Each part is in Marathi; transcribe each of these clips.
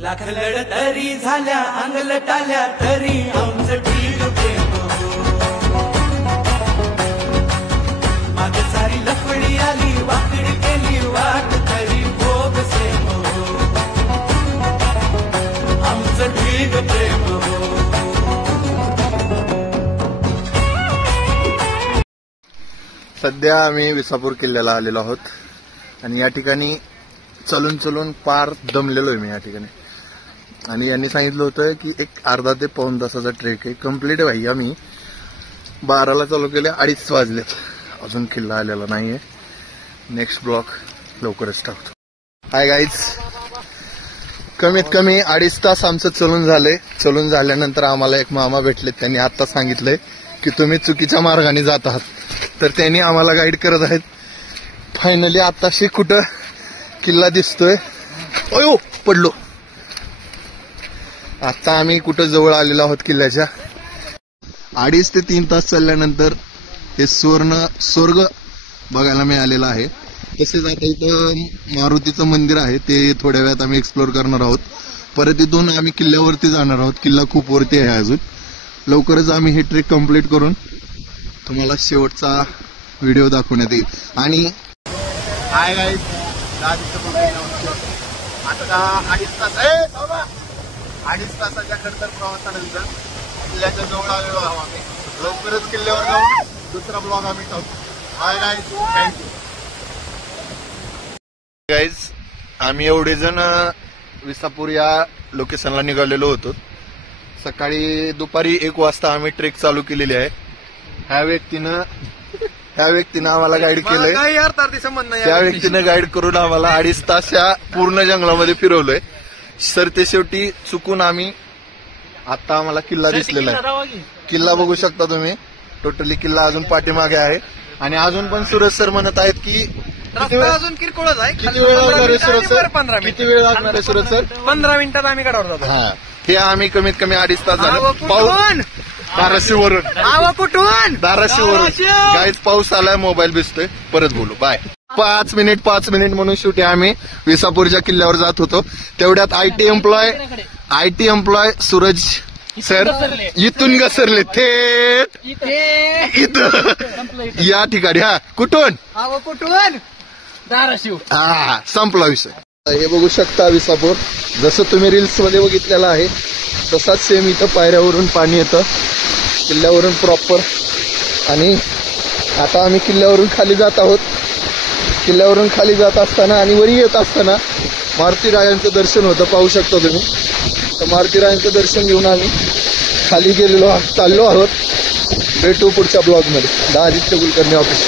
लाख लढतरी झाल्या अंगलटाल्या तरी आमचं ठीक प्रेम माग सारी लफडी आली वाकडी केली वाट तरी भोग सेम आमचं ठीक प्रेम सध्या आम्ही विसापूर किल्ल्याला आलेलो आहोत आणि या ठिकाणी चलून चलून पार दमलेलो आहे मी या ठिकाणी. आणि यांनी सांगितलं होतं की एक अर्धा ते पाऊण तासाचा ट्रेक आहे. कम्प्लीट आहे भाई. आम्ही 12ला चालू केले, 2:30 वाजलेत, अजून किल्ला आलेला नाहीये. नेक्स्ट ब्लॉक लवकरच टाकतो. हाय गाईज, कमीत कमी 2.5 तास आमचं चलून झालंय. चलून झाल्यानंतर आम्हाला एक मामा भेटले. त्यांनी आता सांगितलंय की तुम्ही चुकीच्या मार्गाने जात आहात, तर त्यांनी आम्हाला गाईड करत आहेत. फायनली आताशी कुठं किल्ला दिसतोय. अयो पडलो. आता आम्ही कुठं जवळ आलेलो आहोत किल्ल्याच्या. 2.5 ते 3 तास चालल्यानंतर हे स्वर्ग बघायला मिळालेलं आहे. तसेच आता इथं मारुतीचं मंदिर आहे, ते थोड्या वेळात आम्ही एक्सप्लोर करणार आहोत. परत इथून आम्ही किल्ल्यावरती जाणार आहोत. किल्ला खूप वरती आहे अजून. लवकरच आम्ही हे ट्रेक कम्प्लीट करून तुम्हाला शेवटचा व्हिडिओ दाखवण्यात येईल. आणि हाय गाईज, आता 2.5 तासाच्या खडतर प्रवासानंतर किल्ल्याच्या जवळ आलेलो आहोत आम्ही. लवकरच किल्ल्यावर जाऊन दुसरा ब्लॉग आम्ही टाकतो. Hi guys, thank you guys. आम्ही एवढे जण विसापूर या लोकेशनला निघालेलो होतो. सकाळी दुपारी 1 वाजता आम्ही ट्रेक चालू केलेली आहे. ह्या व्यक्तीनं आम्हाला गाईड केलंय. त्या व्यक्तीनं गाईड करून आम्हाला 2.5 तास या पूर्ण जंगलामध्ये फिरवलंय. सर ते शेवटी चुकून आम्ही आता आम्हाला किल्ला दिसलेला आहे. किल्ला बघू शकता तुम्ही. टोटली किल्ला अजून पाठीमागे आहे. आणि अजून पण सूरज सर म्हणत आहेत की अजून किरकोळच आहे. किती वेळ लागणार आहे सूरज सर? 15 मिनिट. किती वेळ लागणार आहे सूरज सर? 15 मिनिटात आम्ही गडावर जातो. हा, हे आम्ही कमीत कमी 2.5 तास झालं. पाऊस धाराशिववरून गाईज पाऊस आलाय. मोबाईल भिजतोय. परत बोलू. बाय. 5 मिनिट म्हणून शेवटी आम्ही विसापूरच्या किल्ल्यावर जात होतो. तेवढ्यात आयटी एम्प्लॉय सूरज सर इथून घसरले थेट इथं या ठिकाणी. हा, कुठून धाराशिव. हा, संपला विषय. हे बघू शकता विसापूर. जसं तुम्ही रील्स मध्ये बघितलेलं आहे तसाच सेम इथं पायऱ्यावरून पाणी येतं किल्ल्यावरून प्रॉपर. आणि आता आम्ही किल्ल्यावरून खाली जात आहोत. किल्ल्यावरून खाली जात असताना आणि वरी येत असताना मारुतीरायांचं दर्शन होतं. पाहू शकता तुम्ही. तर मारुतीरायांचं दर्शन घेऊन आम्ही खाली चाललो आहोत. भेटू पुढच्या ब्लॉगमध्ये. आदित्य कुलकर्णी ऑफिस.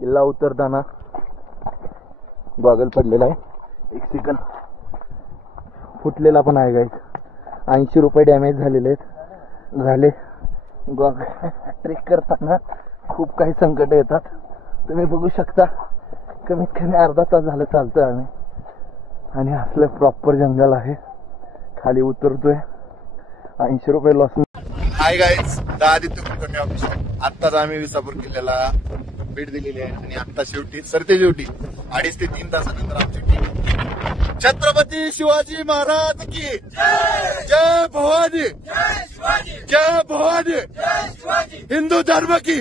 किल्ला उतरताना गॉगल पडलेला आहे. एक सेकंड. फुटलेला पण आहे गाईज. 80 रुपये डॅमेज झालेले झाले. गॉगल ट्रेक करताना खूप काही संकट येतात. तुम्ही बघू शकता. कमीत कमी अर्धा तास झालं चालतोय आम्ही. आणि असलं प्रॉपर जंगल आहे. खाली उतरतोय. 80 रुपये loss. Hi guys, Aditya Kulkarni office. आत्ताच आम्ही विसापूर किल्ल्याला भेट दिलेली आहे. आणि आता शेवटी 2.5 ते 3 तासानंतर आमची टीम छत्रपती शिवाजी महाराज की जय भवानी, जय भवानी, हिंदू धर्म की,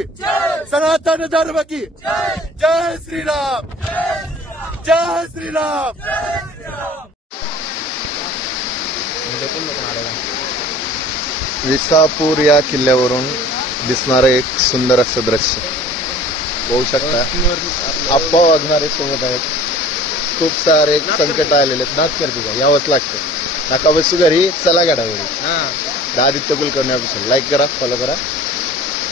सनातन धर्म की जय श्रीराम, जय श्रीराम. विसापूर या किल्ल्यावरून दिसणारं एक सुंदर असं दृश्य होऊ शकता. आप्पा वाजणारे सोबत आहेत. खूप सारे संकट आलेले आहेत. नाच करते का? यावंच लागतं. नका बसू घरी. चला गडावर. आदित्य कुलकर्णी ऑफिस. लाईक करा, फॉलो करा.